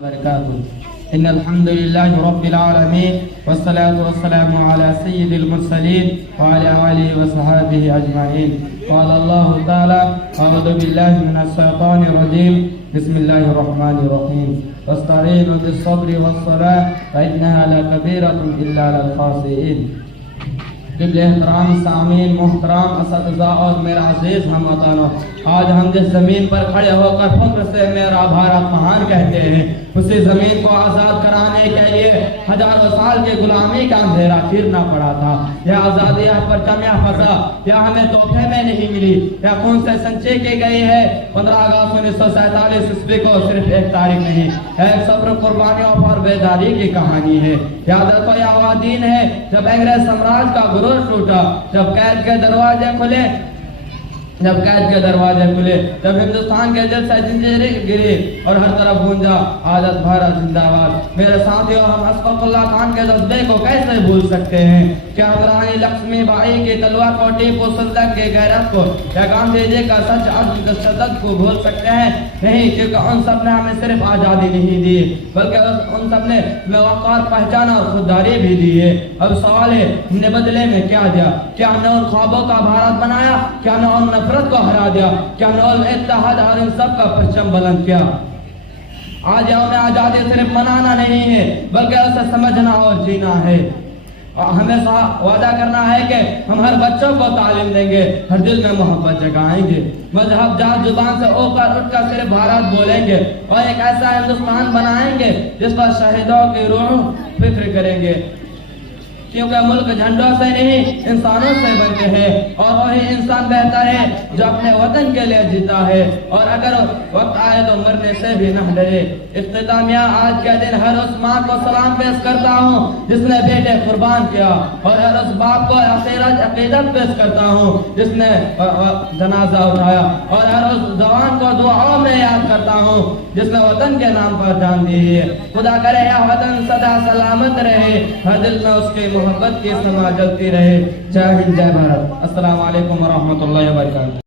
وبركاته. إن الحمد لله رب العالمين والصلاة والسلام على سيد المرسلين وعلى آله وصحبه أجمعين. قال الله تعالى: أعوذ بالله من الشيطان الرجيم. بسم الله الرحمن الرحيم. واستعينوا بالصبر والصلاة فإنها لكبيرة إلا على الخاشعين. قبل احترام سامعین، محترم اساتذہ اور میرا عزیز ہم وطنوں، آج ہم جس زمین پر کھڑے ہو کر فخر سے میرا بھارت مہان کہتے ہیں، اسی زمین کو آزاد کرانے کے لیے ہزاروں سال کی غلامی کا اندھیرا چیرنا پڑا تھا۔ یہ آزادی پرچم یا فضا یا ہمیں تحفے میں نہیں ملی، یا خون سے سنچی کی گئی ہے۔ 15 اگست 1947 عیسوی کو صرف ایک تاریخ نہیں، ایک صبر، قربانیوں اور بیداری کی کہانی ہے۔ یاد رکھو، یہ وہ دن ہے جب انگریز سامراج کا غرور ٹوٹا، جب قید کے دروازے کھلے، جب ہندوستان کے دل سے زنجیریں گری اور ہر طرف گونجا آزاد بھارت زندہ باد۔ میرے ساتھیوں، ہم اشفاق اللہ خان کے جذبے کو کیسے بھول سکتے ہیں؟ کیا ہم رانی لکشمی بائی کی تلوار کو، ٹیپو سلطان کی غیرت کو، یا گاندھی جی کا سچ عزم تشدد کو بھول سکتے ہیں؟ نہیں، کیونکہ ان سب نے ہمیں صرف آزادی نہیں دی، بلکہ ان سب نے وقار، پہچان اور خودداری بھی دی ہے۔ اب سوال ہے، ہم نے بدلے میں کیا دیا؟ کیا ہم نے ان خوابوں کا بھارت بنایا؟ کیا ہم نے ان نفرت کو ہرا دیا؟ کیا ہم نے اتحاد اور ان سب کا پرچم بلند کیا؟ آج ہمیں آزادی صرف منانا نہیں ہے، بلکہ اسے سمجھنا اور جینا ہے۔ اور ہمیں وعدہ کرنا ہے کہ ہم ہر بچوں کو تعلیم دیں گے، ہر دل میں محبت جگائیں گے، مذہب جات زبان سے اوپر اٹھ کر صرف بھارت بولیں گے، اور ایک ایسا ہندوستان بنائیں گے جس پر شہیدوں کی روح فکر کریں گے، کیونکہ ملک جھنڈوں سے نہیں انسانوں سے بنتے ہیں، اور وہی انسان بہتر ہے جو اپنے وطن کے لیے جیتا ہے، اور اگر وقت آئے تو مرنے سے بھی نہ ڈرے۔ اختتامیہ، آج کے دن ہر اس ماں کو سلام پیش کرتا ہوں جس نے بیٹے قربان کیا، اور ہر اس باپ کو عقیدت پیش کرتا ہوں جس نے جنازہ اٹھایا، اور ہر اس جوان کو دعاؤں میں یاد کرتا ہوں جس نے وطن کے نام پر جان دی ہے۔ خدا کرے یہ وطن سدا سلامت رہے، ہر دل میں اس کی محبت کی سما جلتی رہے۔ جے ہند، جے بھارت۔ السلام علیکم ورحمۃ اللہ وبرکاتہ۔